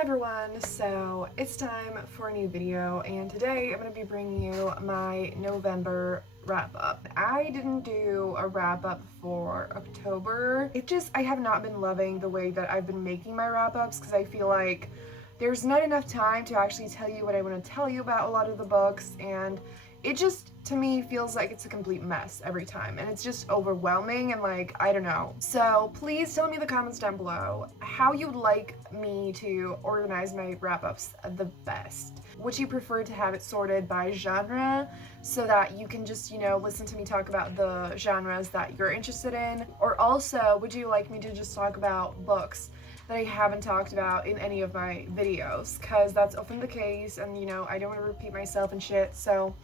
Hi everyone, so it's time for a new video, and today I'm going to be bringing you my November wrap up. I didn't do a wrap up for October. I have not been loving the way that I've been making my wrap ups because I feel like there's not enough time to actually tell you what I want to tell you about a lot of the books, and it just, to me, feels like it's a complete mess every time, and it's just overwhelming and like, I don't know. So please tell me in the comments down below how you would like me to organize my wrap-ups the best. Would you prefer to have it sorted by genre so that you can just, listen to me talk about the genres that you're interested in? Or also, would you like me to just talk about books that I haven't talked about in any of my videos? Because that's often the case, and I don't want to repeat myself and shit, so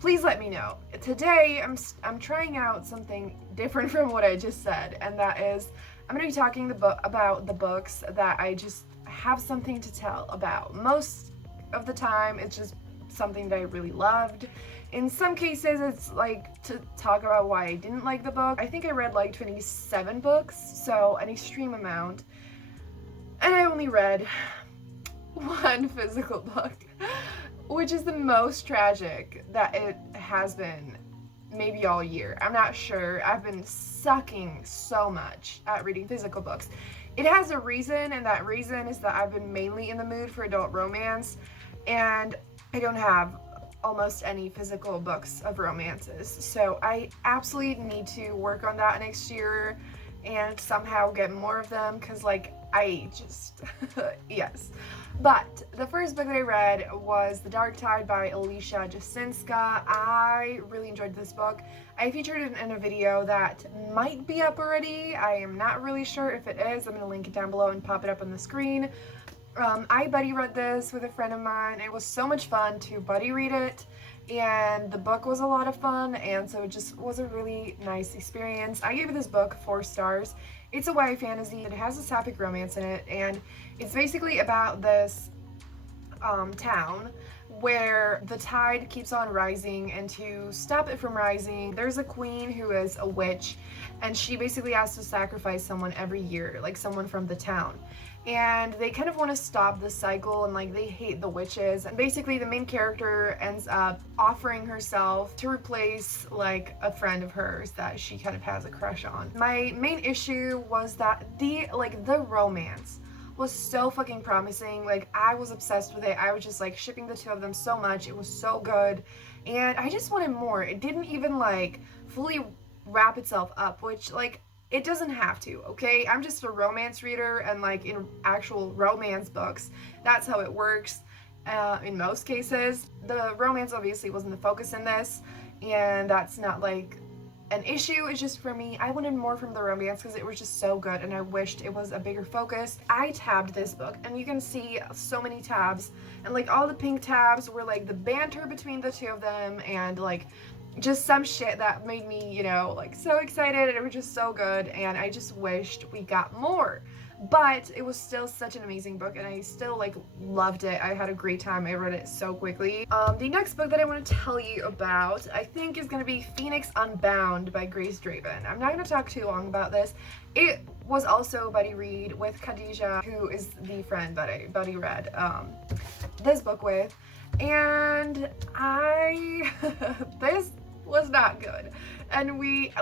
please let me know. Today, I'm trying out something different from what I just said, and that is, I'm going to be talking about the books that I just have something to tell about. Most of the time, it's just something that I really loved. In some cases, it's like to talk about why I didn't like the book. I think I read like 27 books, so an extreme amount. And I only read one physical book, which is the most tragic that it has been maybe all year. I'm not sure. I've been sucking so much at reading physical books. It has a reason, and that reason is that I've been mainly in the mood for adult romance, and I don't have almost any physical books of romances. So I absolutely need to work on that next year and somehow get more of them, because yes. But the first book that I read was The Dark Tide by Alicia Jasinska. I really enjoyed this book. I featured it in a video that might be up already. I am not really sure if it is. I'm going to link it down below and pop it up on the screen. I buddy read this with a friend of mine. It was so much fun to buddy read it, and the book was a lot of fun, and so it just was a really nice experience. I gave this book 4 stars. It's a YA fantasy. It has a sapphic romance in it, and it's basically about this town where the tide keeps on rising, and to stop it from rising, there's a queen who is a witch, and she basically has to sacrifice someone every year, like someone from the town. And they kind of want to stop this cycle, and like they hate the witches, and basically the main character ends up offering herself to replace like a friend of hers that she kind of has a crush on. My main issue was that the romance was so fucking promising. Like, I was obsessed with it. I was just like shipping the two of them so much. It was so good, and I just wanted more. It didn't even like fully wrap itself up, which like it doesn't have to, okay? I'm just a romance reader, and like in actual romance books, that's how it works in most cases. The romance obviously wasn't the focus in this, and that's not like an issue. It's just, for me, I wanted more from the romance because it was just so good, and I wished it was a bigger focus. I tabbed this book, and you can see so many tabs, and like all the pink tabs were like the banter between the two of them, and like just some shit that made me, like so excited, and it was just so good, and I just wished we got more. But it was still such an amazing book, and I still like loved it. I had a great time. I read it so quickly. The next book that I want to tell you about, I think, is going to be Phoenix Unbound by Grace Draven. I'm not going to talk too long about this. It was also a buddy read with Khadija, who is the friend that I buddy read this book with, and this was not good. And we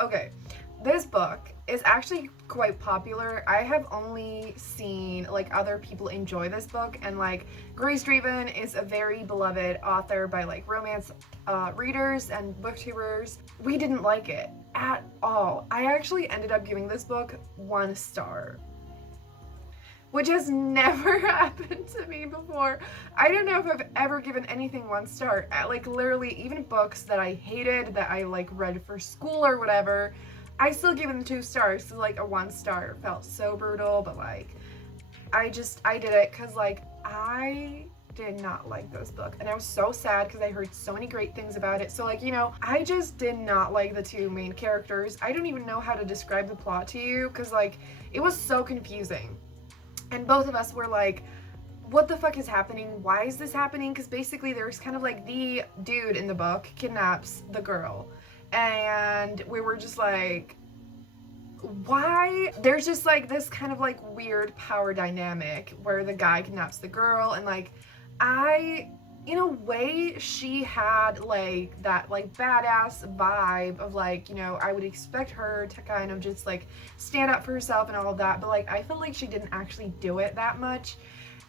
okay, this book is actually quite popular. I have only seen like other people enjoy this book, and like Grace Draven is a very beloved author by like romance readers and booktubers. We didn't like it at all. I actually ended up giving this book 1 star, which has never happened to me before. I don't know if I've ever given anything 1 star. Like literally, even books that I hated, that I like read for school or whatever, I still gave them 2 stars. So like a 1 star felt so brutal, but like I did it because like I did not like this book, and I was so sad because I heard so many great things about it. So like, I just did not like the 2 main characters. I don't even know how to describe the plot to you because like it was so confusing. And both of us were like, what the fuck is happening? Why is this happening? Because basically there's kind of like the dude in the book kidnaps the girl, and we were just like, why there's just like this kind of like weird power dynamic where the guy kidnaps the girl, and like in a way she had like that like badass vibe of like, you know, I would expect her to kind of just like stand up for herself and all of that, but like I feel like she didn't actually do it that much.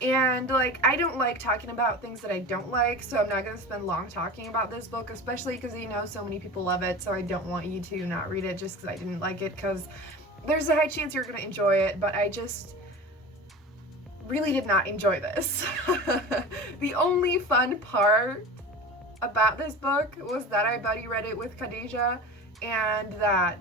And like, I don't like talking about things that I don't like, so I'm not going to spend long talking about this book, especially because, you know, so many people love it, so I don't want you to not read it just because I didn't like it, because there's a high chance you're going to enjoy it, but I just really did not enjoy this. The only fun part about this book was that I buddy read it with Khadijah, and that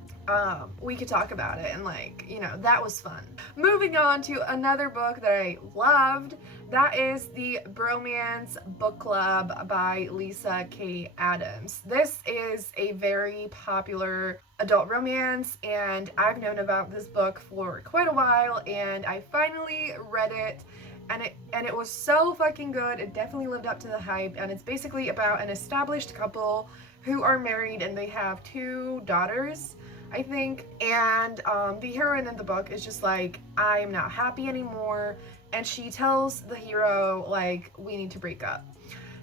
we could talk about it, and like, you know, that was fun. Moving on to another book that I loved, that is the Bromance Book Club by Lisa K. Adams. This is a very popular adult romance, and I've known about this book for quite a while, and I finally read it, and it was so fucking good. It definitely lived up to the hype, and it's basically about an established couple who are married, and they have 2 daughters, I think, and the heroine in the book is just like, I'm not happy anymore, and she tells the hero, like, we need to break up.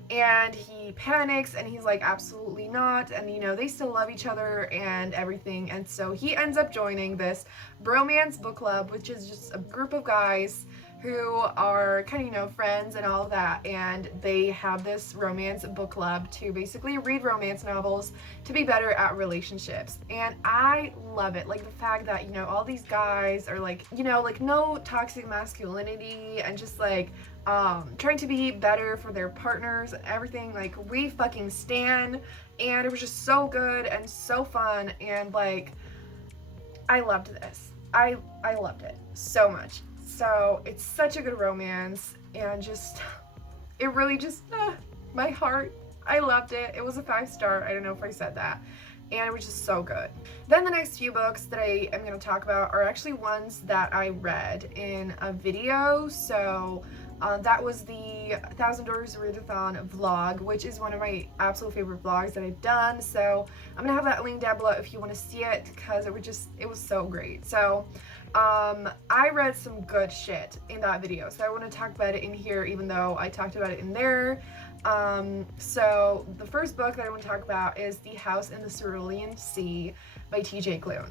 And he panics, and he's like, absolutely not, and you know, they still love each other and everything, and so he ends up joining this Bromance Book Club, which is just a group of guys who are kind of, you know, friends and all of that, and they have this romance book club to basically read romance novels to be better at relationships. And I love it, like the fact that, you know, all these guys are like, you know, like no toxic masculinity, and just like trying to be better for their partners and everything. Like, we fucking stan, and it was just so good and so fun, and like, I loved this. I loved it so much. So it's such a good romance, and just, it really just, my heart, I loved it. It was a 5-star, I don't know if I said that, and it was just so good. Then the next few books that I am going to talk about are actually ones that I read in a video. So that was the 1,000 Doors Readathon vlog, which is one of my absolute favorite vlogs that I've done. So I'm gonna have that link down below if you want to see it, because it was so great. So I read some good shit in that video, so I want to talk about it in here, even though I talked about it in there. So the first book that I want to talk about is The House in the Cerulean Sea by TJ Klune.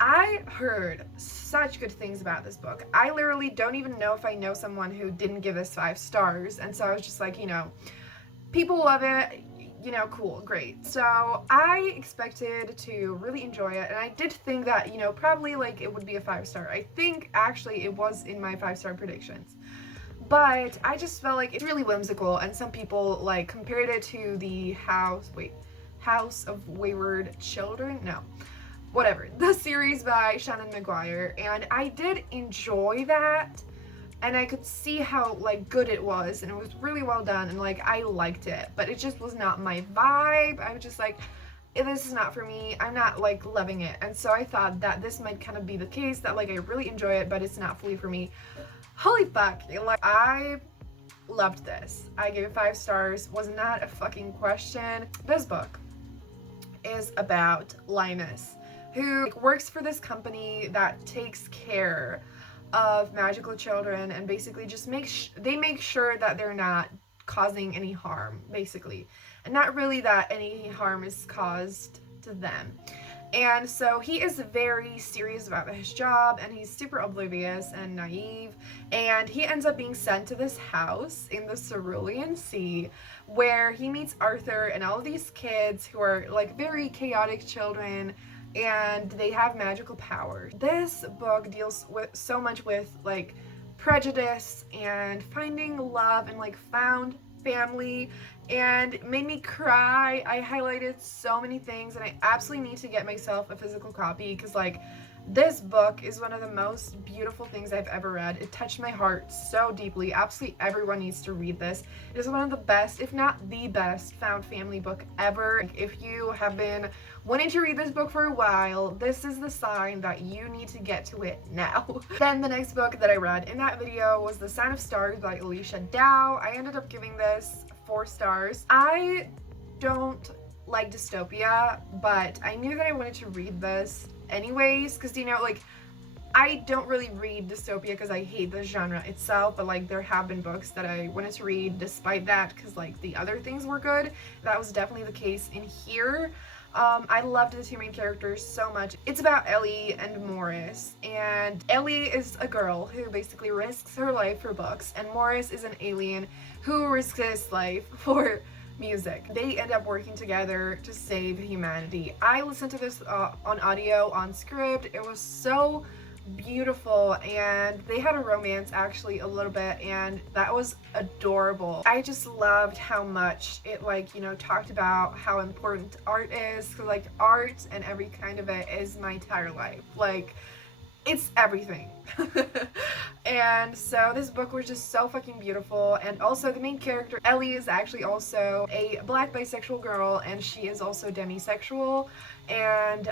I heard such good things about this book. I literally don't even know if I know someone who didn't give this 5 stars, and so I was just like, you know, people love it, you know, cool, great. So I expected to really enjoy it, and I did think that, you know, probably like it would be a 5-star. I think actually it was in my 5-star predictions. But I just felt like it's really whimsical, and some people like compared it to the House of Wayward Children? No. Whatever, the series by Shannon McGuire, and I did enjoy that, and I could see how like good it was, and it was really well done, and like I liked it, but it just was not my vibe. I was just like, this is not for me, I'm not like loving it. And so I thought that this might kind of be the case, that like I really enjoy it, but it's not fully for me. Holy fuck, like I loved this. I gave it 5 stars, was not a fucking question. This book is about Linus, who works for this company that takes care of magical children, and basically just make sure that they're not causing any harm, basically, and not really that any harm is caused to them. And so he is very serious about his job, and he's super oblivious and naive, and he ends up being sent to this house in the Cerulean Sea, where he meets Arthur and all of these kids who are like very chaotic children, and they have magical powers. This book deals with so much with like prejudice and finding love and like found family, and it made me cry. I highlighted so many things, and I absolutely need to get myself a physical copy, because like this book is one of the most beautiful things I've ever read. It touched my heart so deeply. Absolutely everyone needs to read this. It is one of the best, if not the best, found family book ever. If you have been wanting to read this book for a while, this is the sign that you need to get to it now. Then the next book that I read in that video was The Sign of Stars by Alicia Dow. I ended up giving this 4 stars. I don't like dystopia, but I knew that I wanted to read this anyways, because, you know, like, I don't really read dystopia because I hate the genre itself, but like there have been books that I wanted to read despite that because like the other things were good. That was definitely the case in here. I loved the two main characters so much. It's about Ellie and Morris, and Ellie is a girl who basically risks her life for books, and Morris is an alien who risks his life for music. They end up working together to save humanity. I listened to this on audio, on script. It was so beautiful, and they had a romance actually a little bit, and that was adorable. I just loved how much it, like, you know, talked about how important art is, because like art and every kind of it is my entire life. Like, it's everything. And so this book was just so fucking beautiful. And also the main character Ellie is actually also a black bisexual girl, and she is also demisexual, and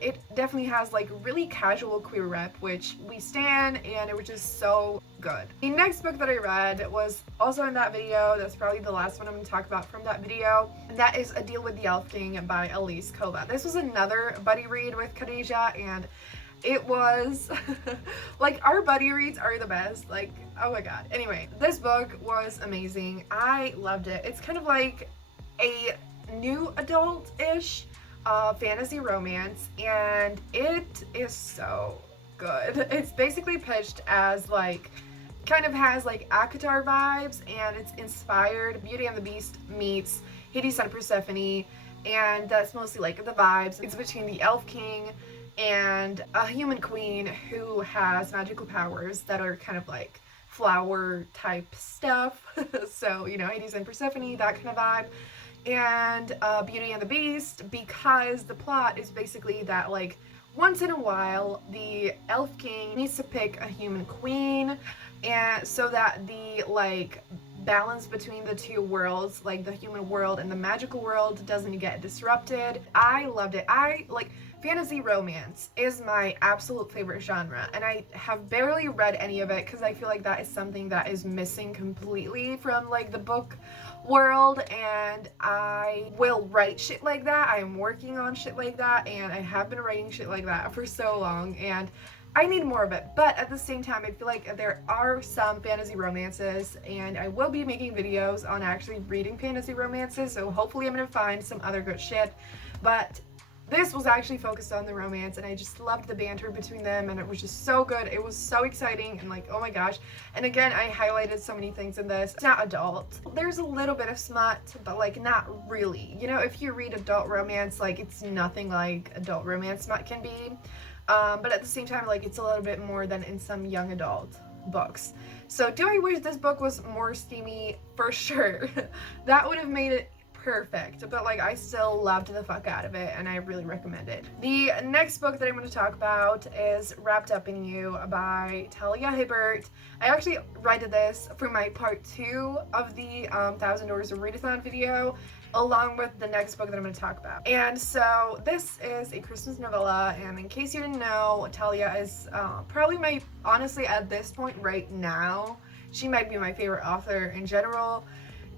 it definitely has like really casual queer rep, which we stan, and it was just so good. The next book that I read was also in that video. That's probably the last one I'm going to talk about from that video, and that is A Deal with the Elf King by Elise Kova. This was another buddy read with Khadijah, and it was like, our buddy reads are the best, like, oh my god. Anyway, this book was amazing. I loved it. It's kind of like a new adult-ish fantasy romance, and it is so good. It's basically pitched as like, kind of has like ACOTAR vibes, and it's inspired Beauty and the Beast meets Hades and Persephone, and that's mostly like the vibes. It's between the Elf King and a human queen who has magical powers that are kind of like flower type stuff. So, you know, Hades and Persephone, that kind of vibe. And Beauty and the Beast, because the plot is basically that like once in a while the Elf King needs to pick a human queen, and so that the like balance between the two worlds, like the human world and the magical world, doesn't get disrupted. I loved it. I like, fantasy romance is my absolute favorite genre, and I have barely read any of it because I feel like that is something that is missing completely from like the book world, and I will write shit like that. I am working on shit like that, and I have been writing shit like that for so long, and I need more of it. But at the same time, I feel like there are some fantasy romances, and I will be making videos on actually reading fantasy romances, so hopefully I'm gonna find some other good shit. But this was actually focused on the romance, and I just loved the banter between them, and it was just so good. It was so exciting, and like, oh my gosh. And again, I highlighted so many things in this. It's not adult. There's a little bit of smut, but like not really. You know, if you read adult romance, like it's nothing like adult romance smut can be. But at the same time, like it's a little bit more than in some young adult books. So do I wish this book was more steamy? For sure. That would have made it perfect, but like I still loved the fuck out of it, and I really recommend it. The next book that I'm going to talk about is Wrapped Up in You by Talia Hibbert. I actually read this for my part 2 of the 1,000 Doors of Readathon video, along with the next book that I'm going to talk about. And so this is a Christmas novella, and in case you didn't know, Talia is probably my, honestly at this point right now, she might be my favorite author in general.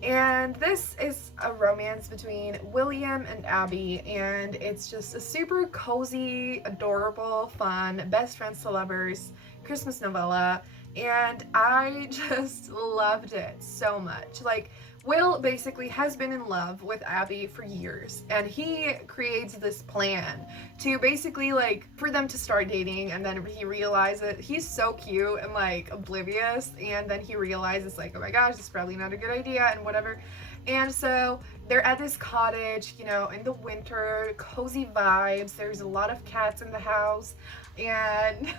And this is a romance between William and Abby, and it's just a super cozy, adorable, fun, best friends to lovers Christmas novella, and I just loved it so much. Like, Will basically has been in love with Abby for years, and he creates this plan to basically like for them to start dating, and then he realizes he's so cute and like oblivious, and then he realizes like, oh my gosh, this is probably not a good idea and whatever. And so they're at this cottage, you know, in the winter, cozy vibes. There's a lot of cats in the house, and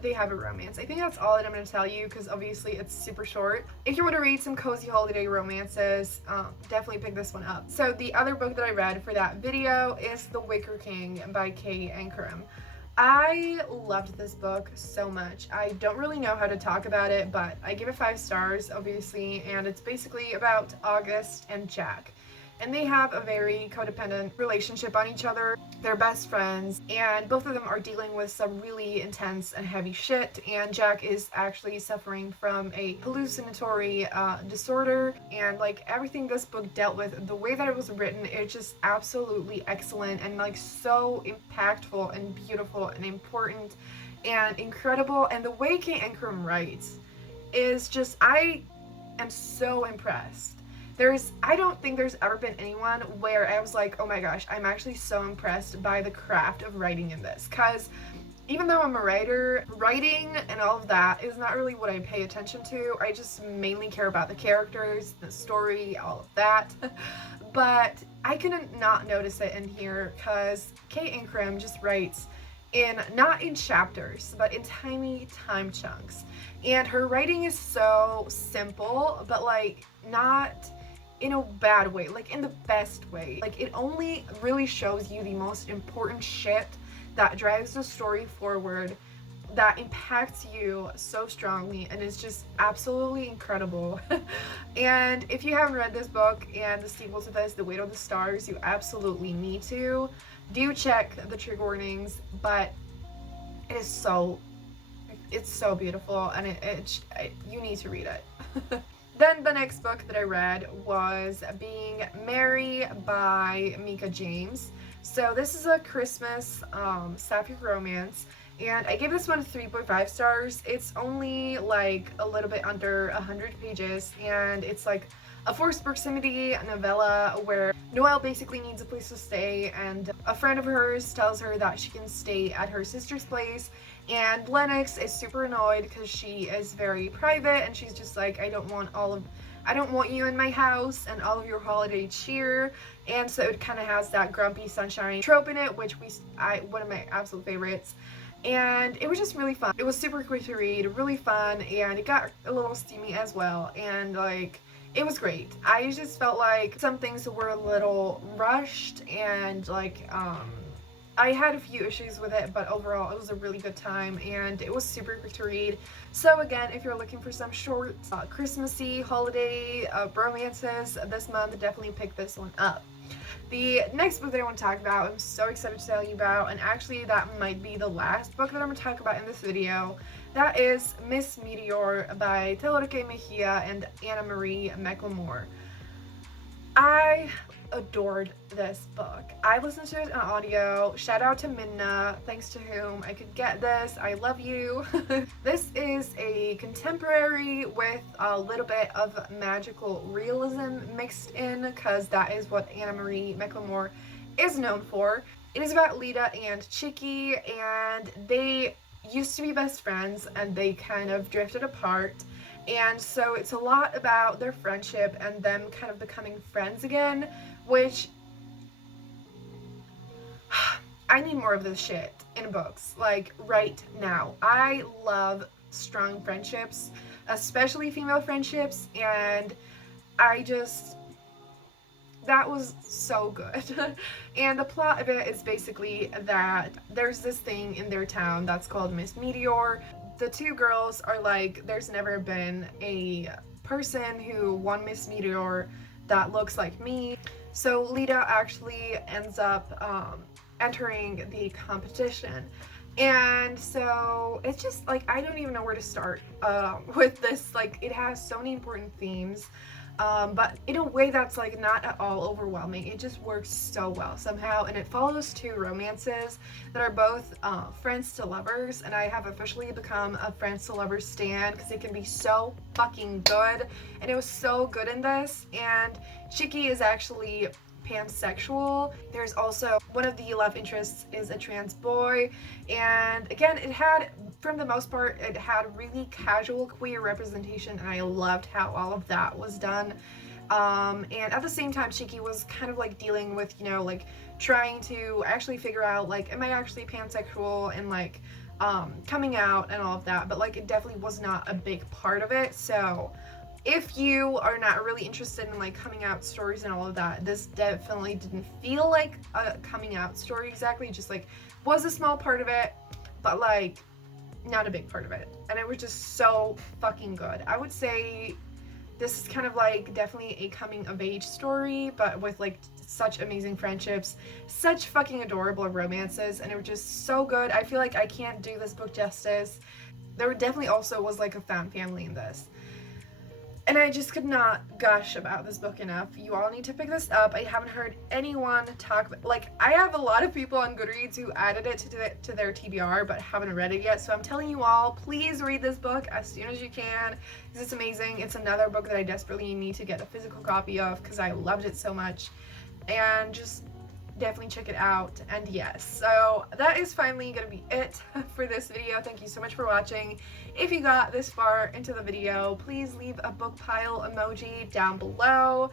they have a romance. I think that's all that I'm going to tell you, because obviously it's super short. If you want to read some cozy holiday romances, definitely pick this one up. So the other book that I read for that video is The Wicker King by Kay Ankrum. I loved this book so much. I don't really know how to talk about it, but I give it 5 stars, obviously, and it's basically about August and Jack. and they have a very codependent relationship on each other. They're best friends, and both of them are dealing with some really intense and heavy shit, and Jack is actually suffering from a hallucinatory disorder, and like everything this book dealt with, the way that it was written, it's just absolutely excellent and like so impactful and beautiful and important and incredible. And the way Kate Ancrum writes is just, I am so impressed. I don't think there's ever been anyone where I was like, oh my gosh, I'm actually so impressed by the craft of writing in this. Because even though I'm a writer, writing and all of that is not really what I pay attention to. I just mainly care about the characters, the story, all of that. But I couldn't not notice it in here because Kate Ancrum just writes not in chapters, but in tiny time chunks. And her writing is so simple, but like not in a bad way, like in the best way. Like it only really shows you the most important shit that drives the story forward, that impacts you so strongly, and is just absolutely incredible. And if you haven't read this book and the sequel to this, The Weight of the Stars, you absolutely need to. Do check the trigger warnings, but it's so beautiful, and you need to read it. Then the next book that I read was Being Merry by Mika James. So this is a Christmas sapphic romance, and I gave this one 3.5 stars. It's only like a little bit under 100 pages, and it's like a forced proximity novella where Noelle basically needs a place to stay, and a friend of hers tells her that she can stay at her sister's place, and Lennox is super annoyed because she is very private, and she's just like, I don't want you in my house and all of your holiday cheer. And so it kind of has that grumpy sunshine trope in it, which one of my absolute favorites. And it was just really fun. It was super quick to read, really fun, and it got a little steamy as well, and like it was great. I just felt like some things were a little rushed, and like I had a few issues with it, but overall it was a really good time, and it was super quick to read. So again, if you're looking for some short Christmassy holiday romances this month, definitely pick this one up. The next book that I want to talk about, I'm so excited to tell you about, and actually that might be the last book that I'm going to talk about in this video. That is Miss Meteor by Telorque Mejia and Anna Marie McLemore. I adored this book. I listened to it on audio. Shout out to Minna, thanks to whom I could get this. I love you. This is a contemporary with a little bit of magical realism mixed in, because that is what Anna Marie McLemore is known for. It is about Lita and Chicky, and they used to be best friends, and they kind of drifted apart. And so it's a lot about their friendship and them kind of becoming friends again, which I need more of this shit in books, like right now. I love strong friendships, especially female friendships, and that was so good. And the plot of it is basically that there's this thing in their town that's called Miss Meteor. The two girls are like, there's never been a person who won Miss Meteor that looks like me. So Lita actually ends up entering the competition. And so it's just like, I don't even know where to start with this. Like, it has so many important themes, but in a way that's like not at all overwhelming. It just works so well somehow, and it follows two romances that are both friends to lovers, and I have officially become a friends to lovers stan because it can be so fucking good, and it was so good in this. And Chicky is actually pansexual. There's also one of the love interests is a trans boy, and again, for the most part, it had really casual queer representation, and I loved how all of that was done. And at the same time, Chicky was kind of like dealing with, you know, like trying to actually figure out, like, am I actually pansexual, and like coming out and all of that, but like it definitely was not a big part of it. So if you are not really interested in like coming out stories and all of that, this definitely didn't feel like a coming out story exactly, just like was a small part of it, but like not a big part of it. And it was just so fucking good. I would say This is kind of like definitely a coming of age story, but with like such amazing friendships, such fucking adorable romances, and it was just so good. I feel like I can't do this book justice. There definitely also was like a found family in this. And I just could not gush about this book enough. You all need to pick this up. I haven't heard anyone talk about, like, I have a lot of people on Goodreads who added it to their TBR but haven't read it yet. So I'm telling you all, please read this book as soon as you can, because it's amazing. It's another book that I desperately need to get a physical copy of because I loved it so much. And just definitely check it out. And yes, so that is finally gonna be it for this video. Thank you so much for watching. If you got this far into the video, please leave a book pile emoji down below,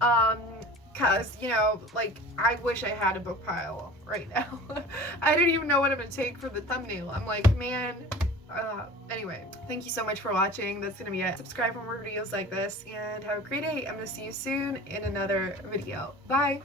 cause you know, like, I wish I had a book pile right now. I don't even know what I'm gonna take for the thumbnail. I'm like, man. Anyway, thank you so much for watching. That's gonna be it. Subscribe for more videos like this, and have a great day. I'm gonna see you soon in another video. Bye.